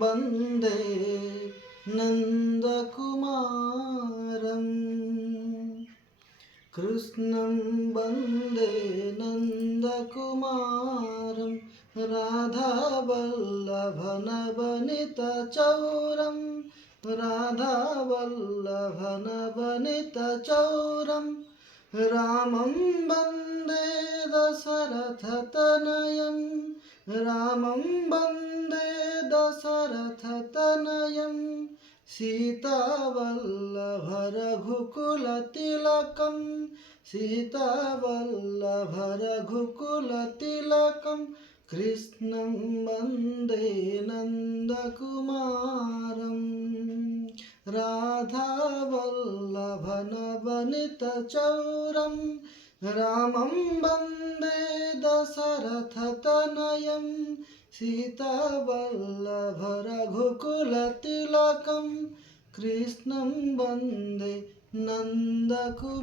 वन्दे नन्दकुमारम् कृष्णं वन्दे नन्दकुमारं राधावल्लभनवनीतचौरं राधावल्लभनवनीतचौरं रामं वन्दे दशरथतनयं रामं वन्दे दशरथतनयं सीतावल्लभरघुकुलतिलकं सीतावल्लभरघुकुलतिलकं कृष्णं वन्दे नन्दकुमारं राधावल्लभनवनीतचौरं रामं वन्दे दशरथतनयं सीतावल्लभरघुकुलतिलकं कृष्णं वन्दे नन्दकुमारम्।